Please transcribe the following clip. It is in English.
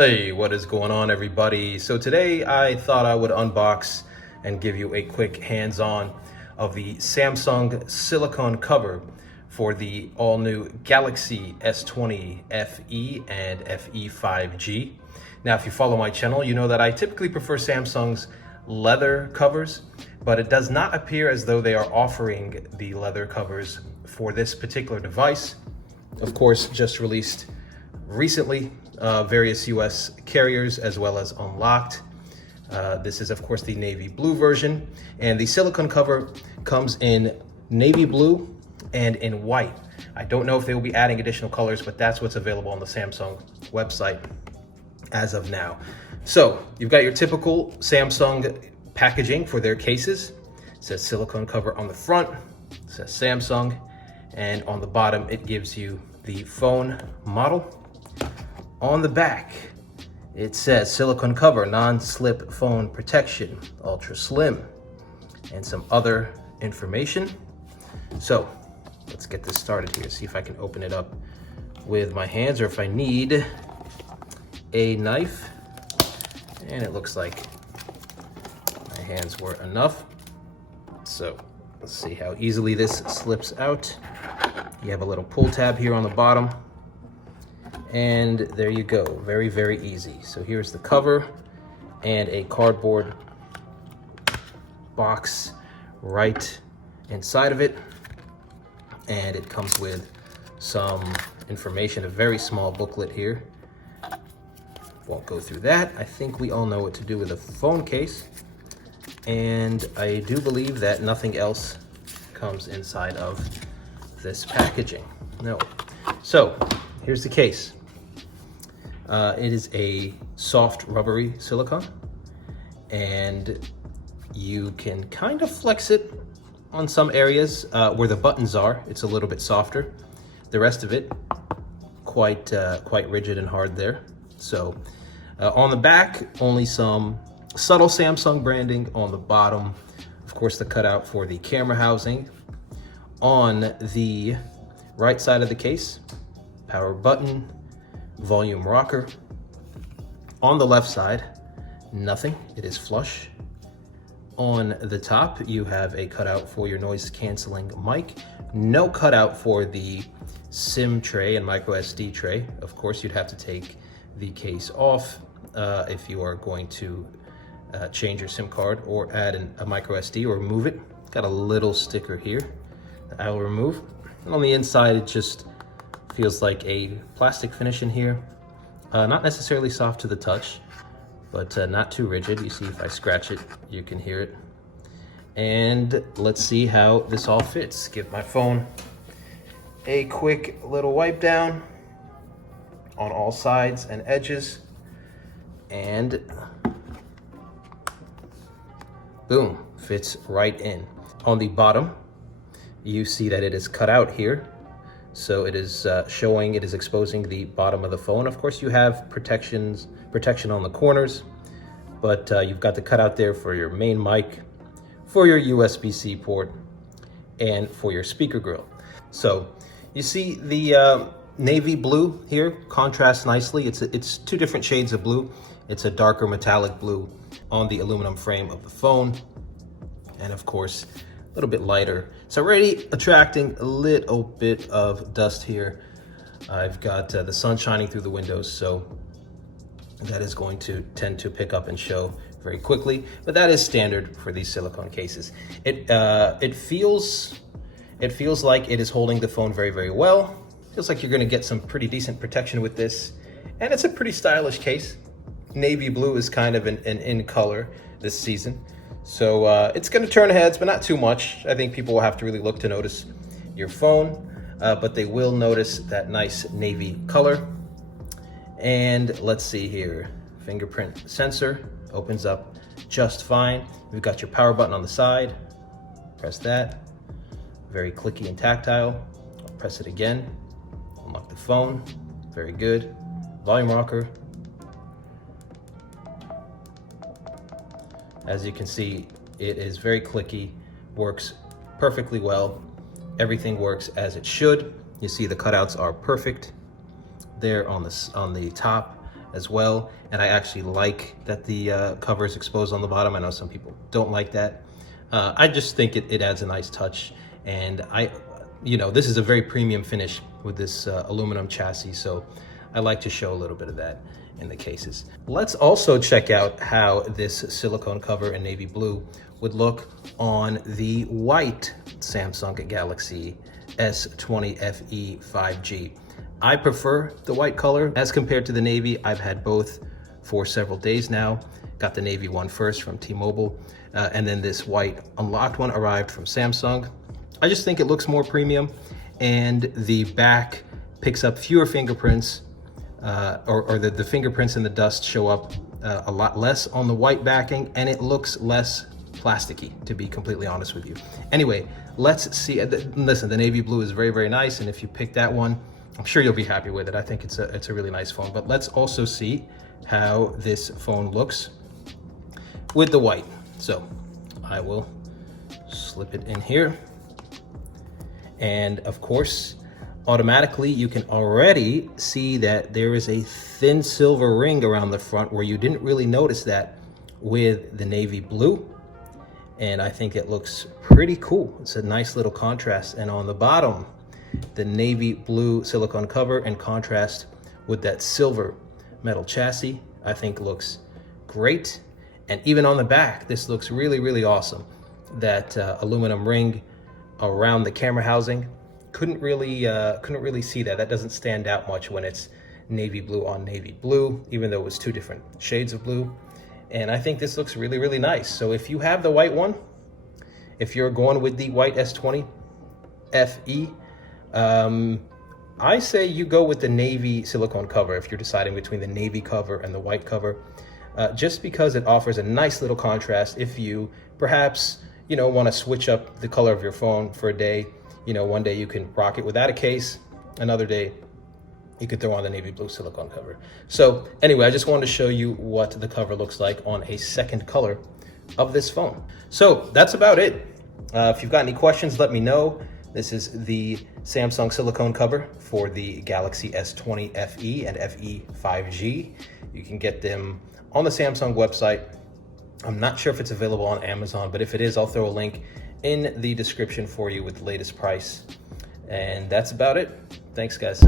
Hey, what is going on, everybody? So today I thought I would unbox and give you a quick hands-on of the Samsung silicone cover for the all-new Galaxy S20 FE and FE 5G. Now, if you follow my channel, you know that I typically prefer Samsung's leather covers, but it does not appear as though they are offering the leather covers for this particular device. Of course, just released recently, various US carriers as well as unlocked. This is of course the navy blue version, and the silicone cover comes in navy blue and in white. I don't know if they will be adding additional colors, but that's what's available on the Samsung website as of now. So you've got your typical Samsung packaging for their cases. It says silicone cover on the front, it says Samsung, and on the bottom it gives you the phone model. On the back, it says silicone cover, non-slip phone protection, ultra slim, and some other information. So let's get this started here. See if I can open it up with my hands, or if I need a knife. And it looks like my hands were enough. So let's see how easily this slips out. You have a little pull tab here on the bottom. And there you go, very, very easy. So here's the cover and a cardboard box right inside of it. And it comes with some information, a very small booklet here. Won't go through that. I think we all know what to do with a phone case. And I do believe that nothing else comes inside of this packaging. No. So here's the case. It is a soft rubbery silicone, and you can kind of flex it on some areas where the buttons are. It's a little bit softer. The rest of it quite rigid and hard there. So on the back, only some subtle Samsung branding. On the bottom, of course, the cutout for the camera housing. On the right side of the case, power button, volume rocker. On the left side, nothing, it is flush. On the top, you have a cutout for your noise canceling mic. No cutout for the SIM tray and micro SD tray. Of course, you'd have to take the case off if you are going to change your SIM card or add a micro SD or remove it. Got a little sticker here that I will remove. And on the inside, it just feels like a plastic finish in here. Not necessarily soft to the touch, but not too rigid. You see, if I scratch it, you can hear it. And let's see how this all fits. Give my phone a quick little wipe down on all sides and edges. And boom, fits right in. On the bottom, you see that it is cut out here. So it is showing, it is exposing the bottom of the phone. Of course, you have protection on the corners, but you've got the cutout there for your main mic, for your USB-C port, and for your speaker grill. So you see the navy blue here contrasts nicely. It's two different shades of blue. It's a darker metallic blue on the aluminum frame of the phone, and of course, a little bit lighter. It's already attracting a little bit of dust here. I've got the sun shining through the windows, so that is going to tend to pick up and show very quickly, but that is standard for these silicone cases. It feels like it is holding the phone very, very well. Feels like you're gonna get some pretty decent protection with this, and it's a pretty stylish case. Navy blue is kind of an in color this season. So it's going to turn heads, but not too much. I think people will have to really look to notice your phone, but they will notice that nice navy color. And let's see here. Fingerprint sensor opens up just fine. We've got your power button on the side. Press that. Very clicky and tactile. I'll press it again. Unlock the phone. Very good. Volume rocker. As you can see, it is very clicky, works perfectly well. Everything works as it should. You see the cutouts are perfect there on the top as well. And I actually like that the cover is exposed on the bottom. I know some people don't like that. I just think it adds a nice touch. And this is a very premium finish with this aluminum chassis. So I like to show a little bit of that in the cases. Let's also check out how this silicone cover in navy blue would look on the white Samsung Galaxy S20 FE 5G. I prefer the white color as compared to the navy. I've had both for several days now. Got the navy one first from T-Mobile, and then this white unlocked one arrived from Samsung. I just think it looks more premium, and the back picks up fewer fingerprints, or the fingerprints and the dust show up a lot less on the white backing, and it looks less plasticky, to be completely honest with you. Anyway, let's see. Listen, the navy blue is very, very nice, and if you pick that one, I'm sure you'll be happy with it. I think it's a really nice phone. But let's also see how this phone looks with the white. So I will slip it in here. And of course, automatically you can already see that there is a thin silver ring around the front where you didn't really notice that with the navy blue. And I think it looks pretty cool. It's a nice little contrast. And on the bottom, the navy blue silicone cover in contrast with that silver metal chassis, I think looks great. And even on the back, this looks really, really awesome. That aluminum ring around the camera housing, couldn't really see that. That doesn't stand out much when it's navy blue on navy blue, even though it was two different shades of blue. And I think this looks really, really nice. So if you have the white one, if you're going with the white S20 FE, I say you go with the navy silicone cover if you're deciding between the navy cover and the white cover, just because it offers a nice little contrast. If you perhaps, want to switch up the color of your phone for a day, one day you can rock it without a case, another day you could throw on the navy blue silicone cover. So anyway, I just wanted to show you what the cover looks like on a second color of this phone. So that's about it. If you've got any questions, let me know. This is the Samsung silicone cover for the Galaxy S20 FE and FE 5G. You can get them on the Samsung website. I'm not sure if it's available on Amazon, but if it is, I'll throw a link in the description for you with the latest price. And that's about it. Thanks, guys.